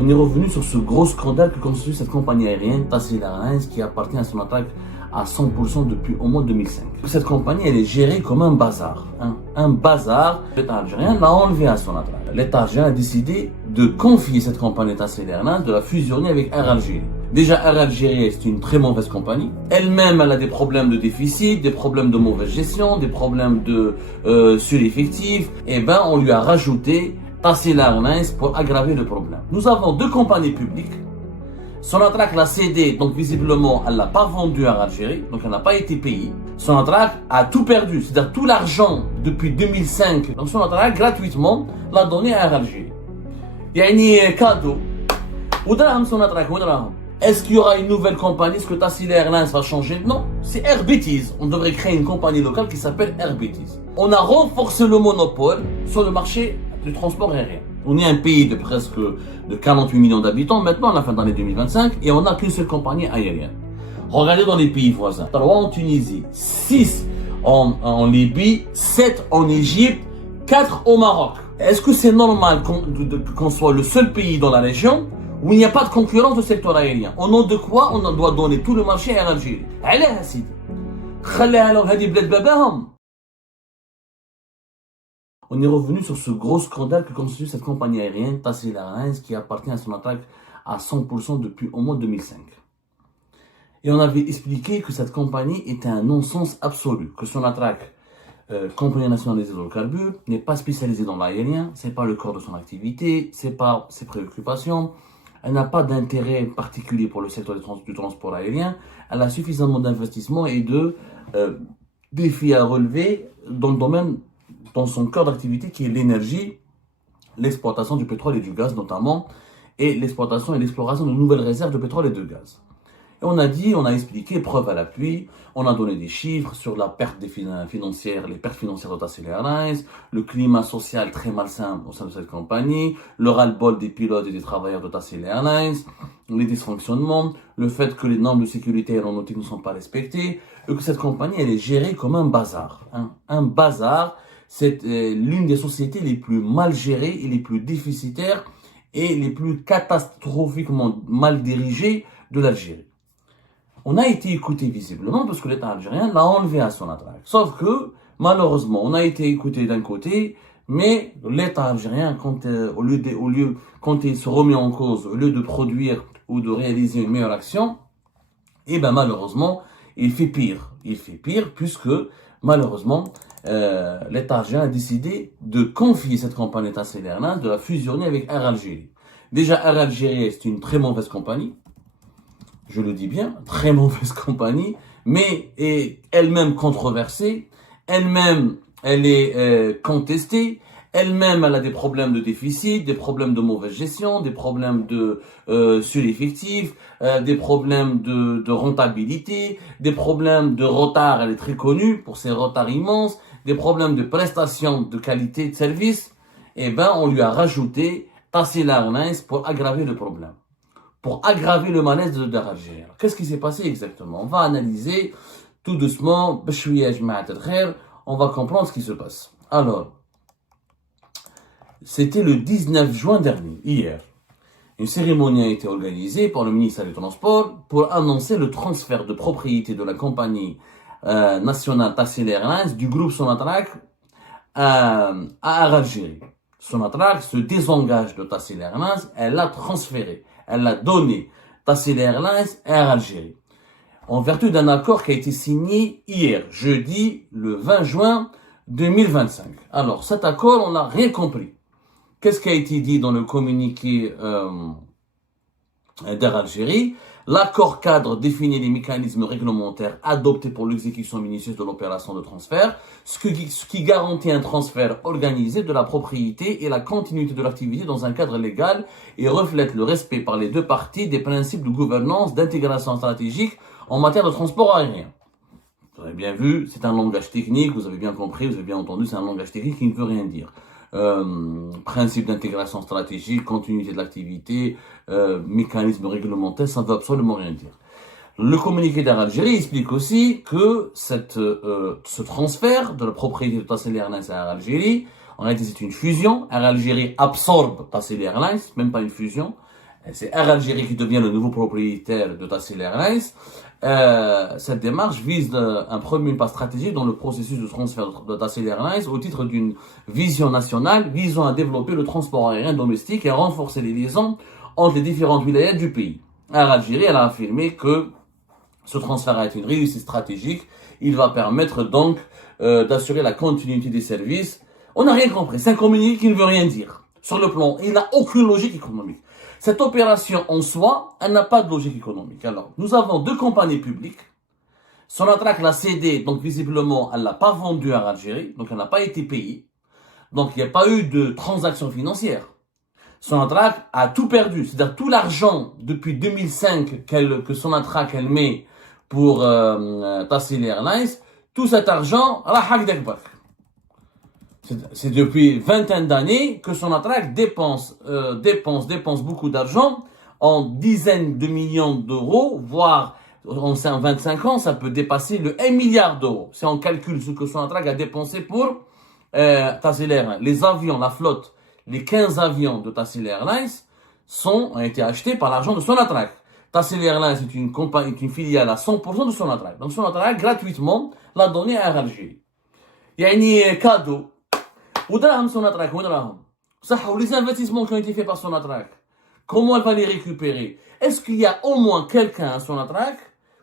On est revenu sur ce gros scandale que constitue cette compagnie aérienne, Tassila Airlines, qui appartient à Sonatrach à 100% depuis au moins 2005. Cette compagnie, elle est gérée comme un bazar. Un bazar. L'État algérien l'a enlevé à Sonatrach. L'État algérien a décidé de confier cette compagnie Tassila Airlines, de la fusionner avec Air Algérie. Déjà, Air Algérie, c'est une très mauvaise compagnie. Elle-même, elle a des problèmes de déficit, des problèmes de mauvaise gestion, des problèmes de sureffectifs. Et ben, on lui a rajouté Tassila Airlines pour aggraver le problème. Nous avons deux compagnies publiques. Sonatrach l'a cédé, donc visiblement, elle l'a pas vendu à Algérie, donc elle n'a pas été payée. Sonatrach a tout perdu, c'est-à-dire tout l'argent depuis 2005. Donc Sonatrach, gratuitement, l'a donné à Algérie. Yani cadeau. Est-ce qu'il y aura une nouvelle compagnie? Est-ce que Tassila Airlines va changer? Non, c'est Air Bétis. On devrait créer une compagnie locale qui s'appelle Air Bétis. On a renforcé le monopole sur le marché du transport aérien. On est un pays de presque 48 millions d'habitants maintenant, à la fin de l'année 2025, et on n'a qu'une seule compagnie aérienne. Regardez dans les pays voisins. 3 en Tunisie, 6 en Libye, 7 en Égypte, 4 au Maroc. Est-ce que c'est normal qu'on soit le seul pays dans la région où il n'y a pas de concurrence du secteur aérien? Au nom de quoi on doit donner tout le marché à l'Algérie? علاه سيدي خليها لهم هذه بلاد باباهم. On est revenu sur ce gros scandale que constitue cette compagnie aérienne, Tassila Airlines, qui appartient à Sonatrach à 100% depuis au moins 2005. Et on avait expliqué que cette compagnie était un non-sens absolu, que Sonatrach, compagnie nationale des hydrocarbures, n'est pas spécialisée dans l'aérien, c'est pas le corps de son activité, c'est pas ses préoccupations, elle n'a pas d'intérêt particulier pour le secteur du transport aérien, elle a suffisamment d'investissements et de défis à relever dans le domaine, dans son cœur d'activité qui est l'énergie, l'exploitation du pétrole et du gaz notamment, et l'exploitation et l'exploration de nouvelles réserves de pétrole et de gaz. Et on a dit, on a expliqué, preuve à l'appui, on a donné des chiffres sur la perte financière, les pertes financières de Tassila Airlines, le climat social très malsain au sein de cette compagnie, le ras-le-bol des pilotes et des travailleurs de Tassila Airlines, les dysfonctionnements, le fait que les normes de sécurité aéronautique ne sont pas respectées, et que cette compagnie, elle est gérée comme un bazar. Un bazar. C'est l'une des sociétés les plus mal gérées et les plus déficitaires et les plus catastrophiquement mal dirigées de l'Algérie. On a été écouté visiblement parce que l'État algérien l'a enlevé à Sonatrach. Sauf que, malheureusement, on a été écouté d'un côté, mais l'État algérien, quand il se remet en cause, au lieu de produire ou de réaliser une meilleure action, eh ben malheureusement, il fait pire. Il fait pire puisque, malheureusement, l'État algérien a décidé de confier cette compagnie Tassila Airlines, de la fusionner avec Air Algérie. Déjà, Air Algérie, c'est une très mauvaise compagnie. Je le dis bien, très mauvaise compagnie, mais est elle-même controversée, elle-même, elle est contestée, elle-même, elle a des problèmes de déficit, des problèmes de mauvaise gestion, des problèmes de sureffectifs, des problèmes de rentabilité, des problèmes de retard, elle est très connue pour ses retards immenses, des problèmes de prestation, de qualité de service. Eh ben, on lui a rajouté Tassila Airlines pour aggraver le problème, pour aggraver le malaise de l'Algérie. Qu'est-ce qui s'est passé exactement? On va analyser tout doucement, on va comprendre ce qui se passe. Alors, c'était le 19 juin dernier, hier. Une cérémonie a été organisée par le ministère du Transport pour annoncer le transfert de propriété de la compagnie nationale Tassila Airlines du groupe Sonatrach à Algérie. Sonatrach se désengage de Tassila Airlines, elle l'a transféré, elle l'a donné Tassila Airlines à Algérie, en vertu d'un accord qui a été signé hier, jeudi, le 20 juin 2025. Alors, cet accord, on n'a rien compris. Qu'est-ce qui a été dit dans le communiqué d'Air Algérie? L'accord cadre définit les mécanismes réglementaires adoptés pour l'exécution minutieuse de l'opération de transfert, ce qui garantit un transfert organisé de la propriété et la continuité de l'activité dans un cadre légal et reflète le respect par les deux parties des principes de gouvernance, d'intégration stratégique en matière de transport aérien. Vous avez bien vu, c'est un langage technique, vous avez bien compris, vous avez bien entendu, c'est un langage technique qui ne veut rien dire. Principe d'intégration stratégique, continuité de l'activité, mécanisme réglementaire, ça ne veut absolument rien dire. Le communiqué d'Air Algérie explique aussi que ce transfert de la propriété de Tassila Airlines à Air Algérie, en réalité c'est une fusion. Air Algérie absorbe Tassila Airlines, même pas une fusion. c'est Air Algérie qui devient le nouveau propriétaire de Tassila Airlines. Cette démarche vise un premier pas stratégique dans le processus de transfert de Tassila Airlines au titre d'une vision nationale visant à développer le transport aérien domestique et à renforcer les liaisons entre les différentes wilayas du pays. Air Algérie, elle a affirmé que ce transfert est une réussite stratégique. Il va permettre donc d'assurer la continuité des services. On n'a rien compris. C'est un communiqué qui ne veut rien dire. Sur le plan, il n'a aucune logique économique. Cette opération en soi, elle n'a pas de logique économique. Alors, nous avons deux compagnies publiques. Sonatrach l'a cédé, donc visiblement, elle l'a pas vendu à Algérie, donc elle n'a pas été payée. Donc, il n'y a pas eu de transaction financière. Sonatrach a tout perdu. C'est-à-dire tout l'argent depuis 2005 que Sonatrach elle met pour Tassila Airlines, tout cet argent, c'est depuis vingtaine d'années que Sonatrach dépense beaucoup d'argent, en dizaines de millions d'euros, voire en 25 ans, ça peut dépasser le 1 milliard d'euros. Si on calcule ce que Sonatrach a dépensé pour Tassila Airlines. Les avions, la flotte, les 15 avions de Tassila Airlines ont été achetés par l'argent de Sonatrach. Tassila Airlines est une compagnie, une filiale à 100% de Sonatrach. Donc Sonatrach, gratuitement, l'a donné à Air Algérie. Il y a un cadeau. ودراهم Sonatrach, وين راهم؟ صح, les investissements qui ont été faits par Sonatrach, comment elle va les récupérer? Est-ce qu'il y a au moins quelqu'un à Sonatrach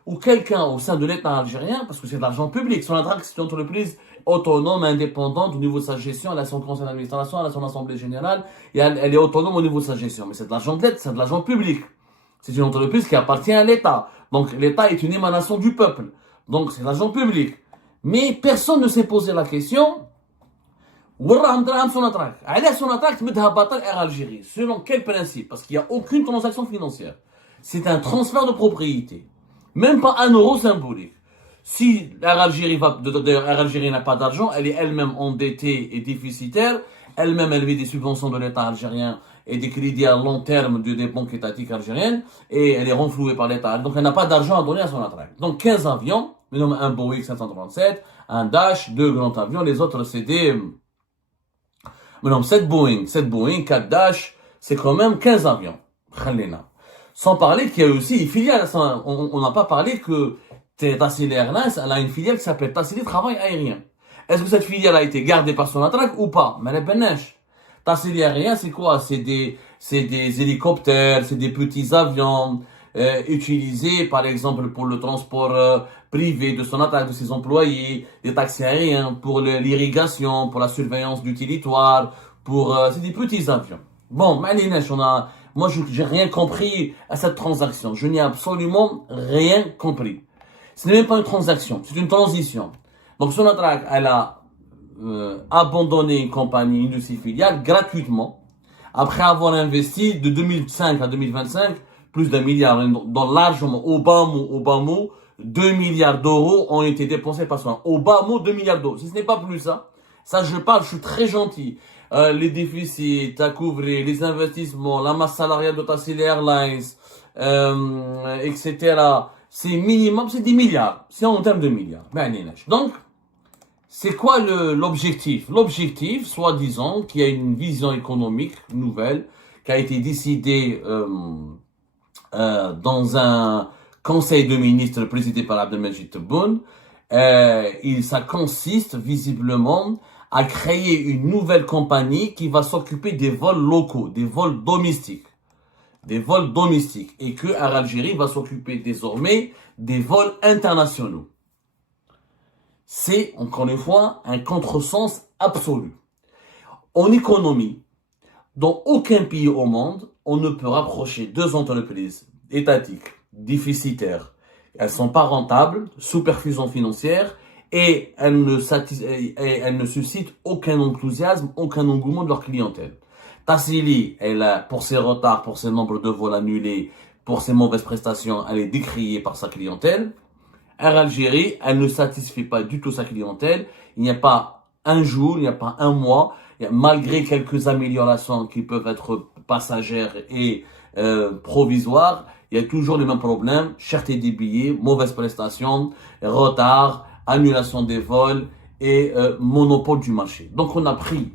ou quelqu'un au sein de l'État algérien, parce que c'est de l'argent public. Sonatrach, c'est une entreprise autonome, indépendante au niveau de sa gestion, elle a son conseil d'administration, elle a son assemblée générale, et elle est autonome au niveau de sa gestion. Mais c'est de l'argent de l'État, c'est de l'argent public. C'est une entreprise qui appartient à l'État. Donc l'État est une émanation du peuple. Donc c'est de l'argent public. Mais personne ne s'est posé la question. Selon quel principe? Parce qu'il n'y a aucune transaction financière. C'est un transfert de propriété. Même pas un euro symbolique. Si Air Algérie d'ailleurs Air Algérie n'a pas d'argent, elle est elle-même endettée et déficitaire. Elle-même, elle vit des subventions de l'État algérien et des crédits à long terme des banques étatiques algériennes. Et elle est renflouée par l'État. Donc elle n'a pas d'argent à donner à Sonatrach. Donc 15 avions, un Boeing 737, un Dash, 2 grands avions. Les autres, c'est des... 7 Boeing, 4 Dash, c'est quand même 15 avions. Sans parler qu'il y a aussi une filiale. On n'a pas parlé que Tassila Airlines, elle a une filiale qui s'appelle Tassila Travail Aérien. Est-ce que cette filiale a été gardée par Sonatrach ou pas? Mais elle est benèche. Tassila Aérien, c'est quoi? C'est des hélicoptères, c'est des petits avions utilisés, par exemple, pour le transport privé de Sonatrach, de ses employés, des taxis aériens, pour l'irrigation, pour la surveillance du territoire, c'est des petits avions. Bon, Malinesh, moi, j'ai rien compris à cette transaction. Je n'ai absolument rien compris. Ce n'est même pas une transaction, c'est une transition. Donc, Sonatrach, elle a abandonné une compagnie, une de ses filiales, gratuitement, après avoir investi de 2005 à 2025 plus d'1 milliard, dans largement, au bas mot, 2 milliards d'euros ont été dépensés par Sonatrach. Au bas mot, 2 milliards d'euros. Si ce n'est pas plus ça, je suis très gentil. Les déficits à couvrir, les investissements, la masse salariale de Tassila Airlines, etc. C'est minimum, c'est 10 milliards. C'est en termes de milliards. Donc, c'est quoi l'objectif? L'objectif, soi-disant, qu'il y a une vision économique nouvelle qui a été décidée dans un conseil de ministres présidé par Abdelmajid Tebboune. Ça consiste visiblement à créer une nouvelle compagnie qui va s'occuper des vols locaux, des vols domestiques. Et que Air Algérie va s'occuper désormais des vols internationaux. C'est, encore une fois, un contresens absolu. En économie, dans aucun pays au monde, on ne peut rapprocher deux entreprises étatiques, déficitaires. Elles sont pas rentables, sous perfusion financière, et elles ne suscitent aucun enthousiasme, aucun engouement de leur clientèle. Tassili, pour ses retards, pour ses nombres de vols annulés, pour ses mauvaises prestations, elle est décriée par sa clientèle. Air Algérie, elle ne satisfait pas du tout sa clientèle. Il n'y a pas un jour, il n'y a pas un mois, malgré quelques améliorations qui peuvent être passagères et provisoires, il y a toujours les mêmes problèmes, cherté des billets, mauvaises prestations, retard, annulation des vols et monopole du marché. Donc on a pris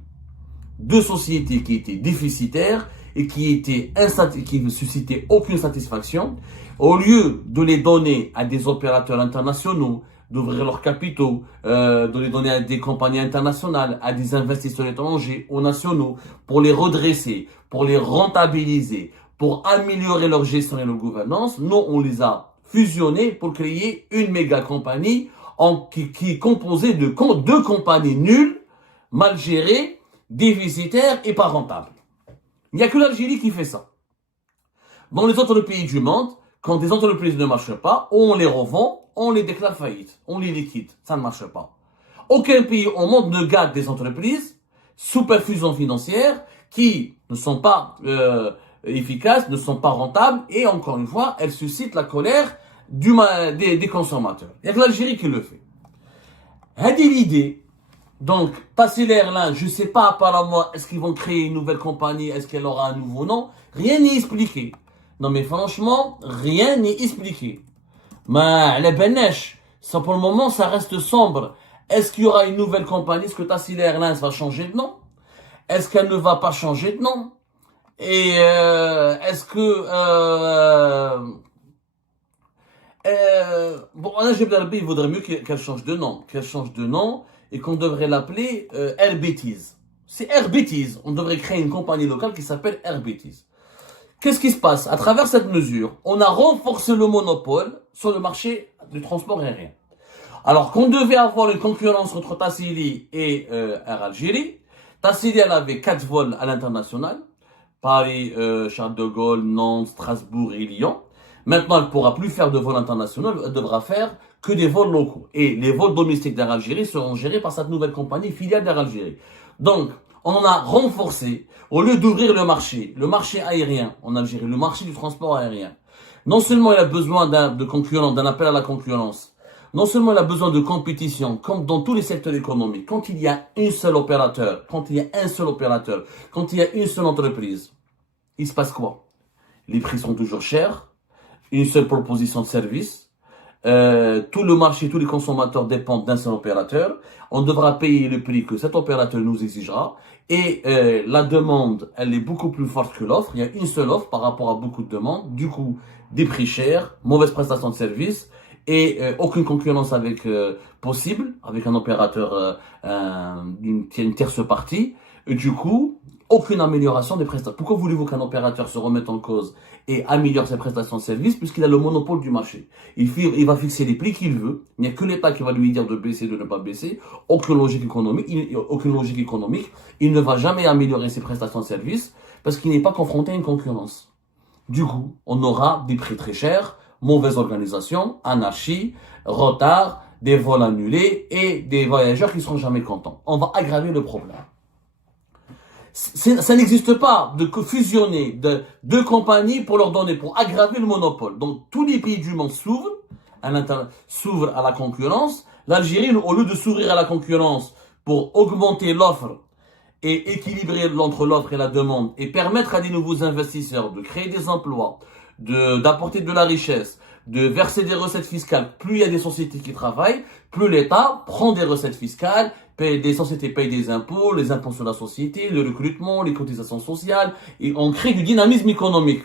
deux sociétés qui étaient déficitaires et qui ne suscitaient aucune satisfaction, au lieu de les donner à des opérateurs internationaux, d'ouvrir leurs capitaux, de les donner à des compagnies internationales, à des investisseurs étrangers ou nationaux, pour les redresser, pour les rentabiliser, pour améliorer leur gestion et leur gouvernance, nous, on les a fusionnés pour créer une méga compagnie qui est composée de deux compagnies nulles, mal gérées, déficitaires et pas rentables. Il n'y a que l'Algérie qui fait ça. Dans les autres pays du monde, quand des entreprises ne marchent pas, on les revend, on les déclare faillite, on les liquide. Ça ne marche pas. Aucun pays au monde ne garde des entreprises sous perfusion financière qui ne sont pas efficaces, ne sont pas rentables et encore une fois, elles suscitent la colère des consommateurs. Il y a que l'Algérie qui le fait. Haddi l'idée. Donc, Tassila Airlines, je ne sais pas apparemment, est-ce qu'ils vont créer une nouvelle compagnie, est-ce qu'elle aura un nouveau nom? Rien n'est expliqué. Non mais franchement, rien n'est expliqué. Mais les Benesh, ça pour le moment, ça reste sombre. Est-ce qu'il y aura une nouvelle compagnie? Est-ce que Tassila Airlines va changer de nom? Est-ce qu'elle ne va pas changer de nom? Et est-ce que... bon, là, il vaudrait mieux qu'elle change de nom. Qu'elle change de nom et qu'on devrait l'appeler Air Bétis. C'est Air Bétis. On devrait créer une compagnie locale qui s'appelle Air Bétis. Qu'est-ce qui se passe? À travers cette mesure, on a renforcé le monopole sur le marché du transport aérien. Alors qu'on devait avoir une concurrence entre Tassili et Air Algérie, Tassili, elle avait 4 vols à l'international. Paris, Charles de Gaulle, Nantes, Strasbourg et Lyon. Maintenant, elle ne pourra plus faire de vols internationaux, elle devra faire que des vols locaux. Et les vols domestiques d'Air Algérie seront gérés par cette nouvelle compagnie filiale d'Air Algérie. Donc, on a renforcé, au lieu d'ouvrir le marché aérien en Algérie, le marché du transport aérien. Non seulement il a besoin d'un concurrent, d'un appel à la concurrence, non seulement il a besoin de compétition, comme dans tous les secteurs économiques, quand il y a un seul opérateur, quand il y a une seule entreprise, il se passe quoi? Les prix sont toujours chers, une seule proposition de service, tout le marché, tous les consommateurs dépendent d'un seul opérateur. On devra payer le prix que cet opérateur nous exigera. Et la demande, elle est beaucoup plus forte que l'offre. Il y a une seule offre par rapport à beaucoup de demandes. Du coup, des prix chers, mauvaise prestation de service et aucune concurrence possible avec un opérateur, une tierce partie. Et du coup, aucune amélioration des prestations. Pourquoi voulez-vous qu'un opérateur se remette en cause et améliore ses prestations de service puisqu'il a le monopole du marché? Il va fixer les prix qu'il veut. Il n'y a que l'État qui va lui dire de baisser, de ne pas baisser. Aucune logique économique. Il ne va jamais améliorer ses prestations de service parce qu'il n'est pas confronté à une concurrence. Du coup, on aura des prix très chers, mauvaise organisation, anarchie, retard, des vols annulés et des voyageurs qui ne seront jamais contents. On va aggraver le problème. Ça n'existe pas de fusionner deux compagnies pour aggraver le monopole. Donc tous les pays du monde s'ouvrent à la concurrence. L'Algérie, au lieu de s'ouvrir à la concurrence pour augmenter l'offre et équilibrer entre l'offre et la demande et permettre à des nouveaux investisseurs de créer des emplois, d'apporter de la richesse, de verser des recettes fiscales, plus il y a des sociétés qui travaillent, plus l'État prend des recettes fiscales, des sociétés payent des impôts, les impôts sur la société, le recrutement, les cotisations sociales, et on crée du dynamisme économique.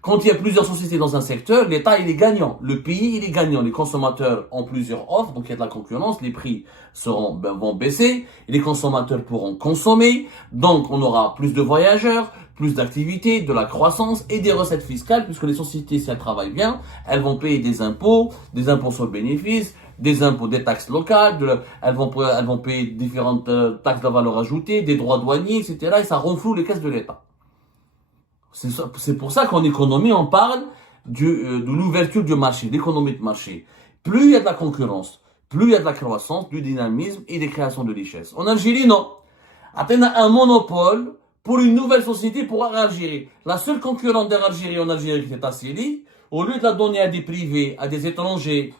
Quand il y a plusieurs sociétés dans un secteur, l'État il est gagnant, le pays il est gagnant, les consommateurs ont plusieurs offres, donc il y a de la concurrence, les prix vont baisser, les consommateurs pourront consommer, donc on aura plus de voyageurs, plus d'activités, de la croissance et des recettes fiscales, puisque les sociétés, si elles travaillent bien, elles vont payer des impôts sur le bénéfice, des impôts, des taxes locales, elles vont payer différentes taxes de valeur ajoutée, des droits douaniers, etc. Et ça renfloue les caisses de l'État. C'est pour ça qu'en économie, on parle de l'ouverture du marché, l'économie de marché. Plus il y a de la concurrence, plus il y a de la croissance, du dynamisme et des créations de richesses. En Algérie, non. Athènes a un monopole pour une nouvelle société pour Air Algérie. La seule concurrente d'Air Algérie en Algérie, qui est Tassili, au lieu de la donner à des privés, à des étrangers,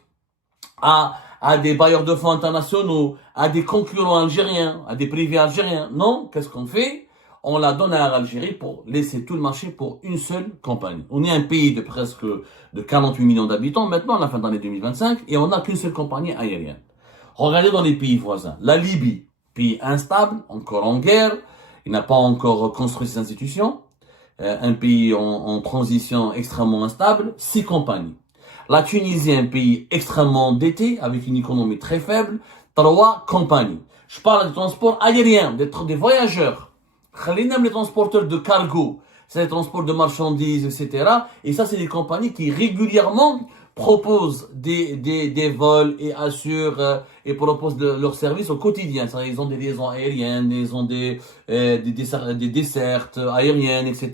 à des bailleurs de fonds internationaux, à des concurrents algériens, à des privés algériens, non, qu'est-ce qu'on fait? On la donne à Air Algérie pour laisser tout le marché pour une seule compagnie. On est un pays de presque 48 millions d'habitants maintenant, à la fin de l'année 2025, et on n'a qu'une seule compagnie aérienne. Regardez dans les pays voisins. La Libye, pays instable, encore en guerre, il n'a pas encore construit ses institutions. un pays en transition extrêmement instable, 6 compagnies. La Tunisie, un pays extrêmement endetté, avec une économie très faible, 3 compagnies. Je parle du transport aérien, des voyageurs. Même les transporteurs de cargo, c'est les transports de marchandises, etc. Et ça, c'est des compagnies qui régulièrement proposent des vols et assurent et proposent leurs services au quotidien. Ils ont des liaisons aériennes, ils ont des dessertes aériennes, etc.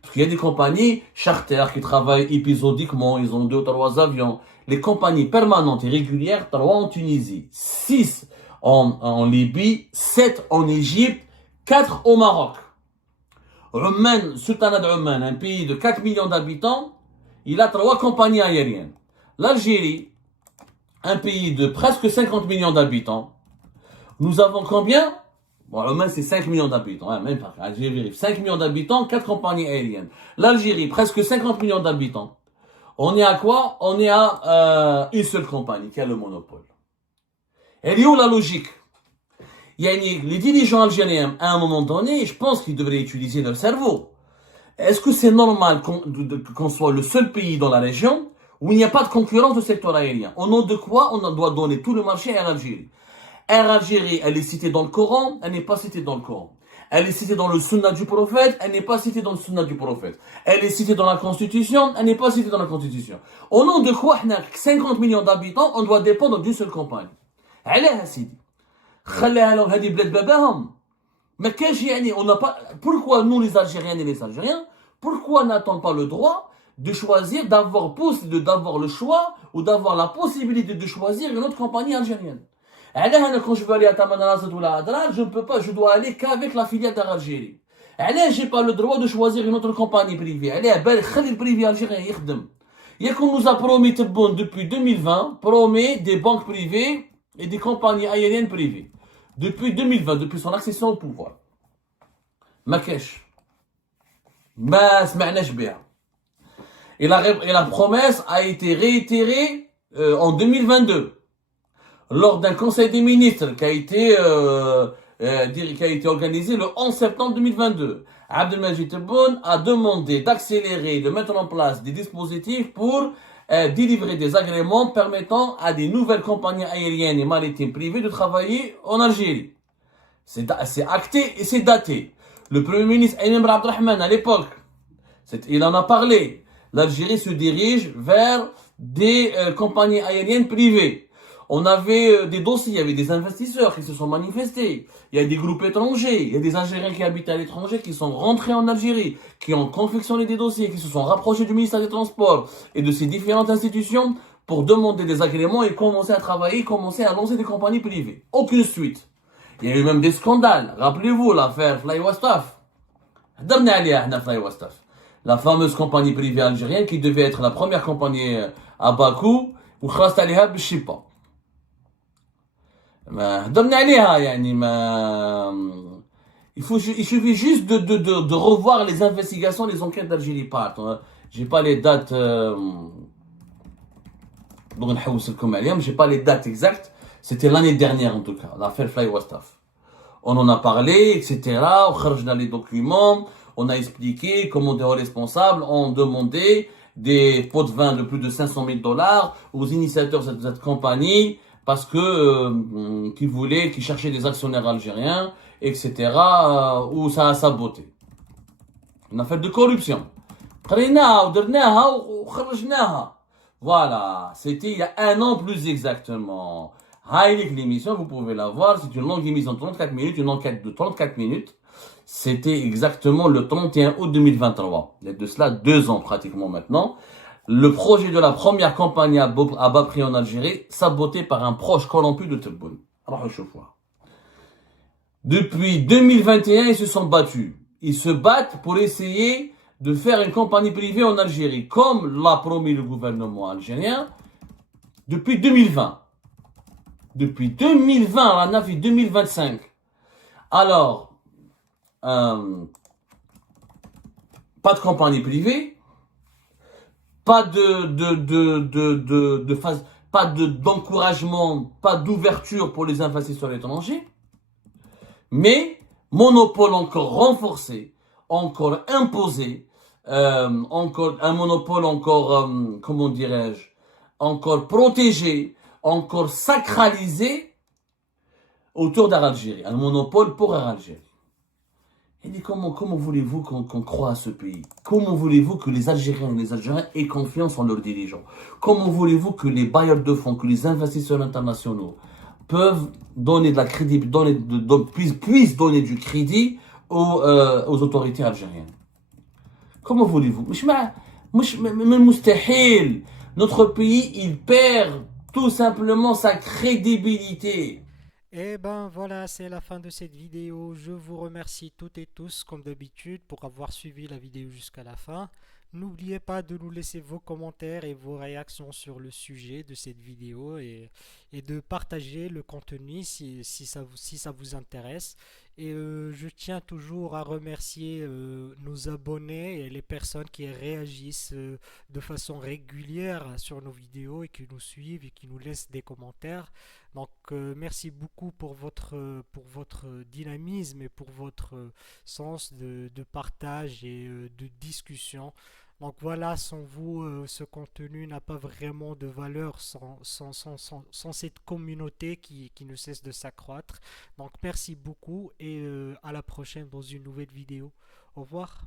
Parce qu'il y a des compagnies charter qui travaillent épisodiquement, ils ont 2 ou 3 avions. Les compagnies permanentes et régulières, 3 en Tunisie, 6 en Libye, 7 en Égypte, 4 au Maroc. Oman, Sultanat d'Oman, un pays de 4 millions d'habitants, il a 3 compagnies aériennes. L'Algérie, un pays de presque 50 millions d'habitants, nous avons combien? Bon, Oman, c'est 5 millions d'habitants, hein, même pas. Algérie, 5 millions d'habitants, 4 compagnies aériennes. L'Algérie, presque 50 millions d'habitants. On est à quoi? On est à une seule compagnie qui a le monopole. Elle est où la logique? Les dirigeants algériens, à un moment donné, je pense qu'ils devraient utiliser leur cerveau. Est-ce que c'est normal qu'on soit le seul pays dans la région où il n'y a pas de concurrence du secteur aérien? Au nom de quoi on doit donner tout le marché à l'Algérie? Air Algérie, elle est citée dans le Coran, elle n'est pas citée dans le Coran. Elle est citée dans le Sunna du prophète, elle n'est pas citée dans le Sunna du prophète. Elle est citée dans la Constitution, elle n'est pas citée dans la Constitution. Au nom de quoi, 50 millions d'habitants, on doit dépendre d'une seule compagnie? علاه سيدي خليها لهم هذه بلاد باباهم ما كاينش on n'a pas pourquoi nous les Algériens et les Algériens pourquoi n'a-t-on pas le droit de choisir d'avoir le choix ou d'avoir la possibilité de choisir une autre compagnie algérienne? Quand je veux aller à Tamanrasset ou à Adrar, je ne peux pas, je dois aller qu'avec la filiale d'Air Algérie. J'ai pas le droit de choisir une autre compagnie privée. خلي le privé algérien يخدم. qu'on nous a promis depuis 2020 promet des banques privées et des compagnies aériennes privées. Depuis 2020, depuis son accession au pouvoir. Makesh. Ma سمعناش بها. Et la promesse a été réitérée en 2022 lors d'un conseil des ministres qui a été organisé le 11 septembre 2022. Abdelmajid Tebboune a demandé d'accélérer, de mettre en place des dispositifs pour délivrer des agréments permettant à des nouvelles compagnies aériennes et maritimes privées de travailler en Algérie. C'est acté et c'est daté. Le Premier ministre Ayman Abdelrahman, à l'époque, il en a parlé. L'Algérie se dirige vers des compagnies aériennes privées. On avait des dossiers, il y avait des investisseurs qui se sont manifestés. Il y a des groupes étrangers, il y a des Algériens qui habitent à l'étranger qui sont rentrés en Algérie, qui ont confectionné des dossiers, qui se sont rapprochés du ministère des Transports et de ces différentes institutions pour demander des agréments et commencer à travailler, commencer à lancer des compagnies privées. Aucune suite. Il y a eu même des scandales. Rappelez-vous l'affaire FlyWestaf. La fameuse compagnie privée algérienne qui devait être la première compagnie à Bakou ou خلصت عليها بالشيبة. Il suffit juste de revoir les investigations, les enquêtes d'Algérie Part. J'ai pas les dates j'ai pas les dates exactes. C'était l'année dernière en tout cas, l'affaire FlyWestaf. On en a parlé, etc. On a les documents, on a expliqué comment des hauts responsables ont demandé des pots de vin de plus de $500,000 aux initiateurs de cette compagnie parce que qui cherchaient des actionnaires algériens, etc. Où ça a saboté. Une affaire de corruption. Voilà, c'était il y a 1 an plus exactement. Highlight l'émission, vous pouvez la voir, c'est une longue émission de 34 minutes, une enquête de 34 minutes. C'était exactement le 31 août 2023. Il y a de cela 2 ans pratiquement maintenant. Le projet de la première compagnie à bas prix en Algérie, saboté par un proche corrompu de Tebboune. Depuis 2021, ils se sont battus. Ils se battent pour essayer de faire une compagnie privée en Algérie, comme l'a promis le gouvernement algérien, depuis 2020. Depuis 2020, on a fait 2025. Alors, pas de compagnie privée, pas d'encouragement, pas d'ouverture pour les investisseurs étrangers, mais monopole encore renforcé encore imposé, encore un monopole encore, comment dirais-je, encore protégé, encore sacralisé autour d'Algérie, un monopole pour l'Algérie. Et dit comment voulez-vous qu'on croie à ce pays? Comment voulez-vous que les Algériens et les Algériens aient confiance en leurs dirigeants? Comment voulez-vous que les bailleurs de fonds, que les investisseurs internationaux peuvent donner de la crédibilité, puissent donner du crédit aux autorités algériennes? Comment voulez-vous? مستحيل. Notre pays, il perd tout simplement sa crédibilité. Et ben voilà, c'est la fin de cette vidéo. Je vous remercie toutes et tous, comme d'habitude, pour avoir suivi la vidéo jusqu'à la fin. N'oubliez pas de nous laisser vos commentaires et vos réactions sur le sujet de cette vidéo et de partager le contenu si ça vous intéresse. Et je tiens toujours à remercier nos abonnés et les personnes qui réagissent de façon régulière sur nos vidéos et qui nous suivent et qui nous laissent des commentaires. Donc, merci beaucoup pour votre dynamisme et pour votre sens de partage et de discussion. Donc voilà, sans vous, ce contenu n'a pas vraiment de valeur sans cette communauté qui ne cesse de s'accroître. Donc merci beaucoup et à la prochaine dans une nouvelle vidéo. Au revoir.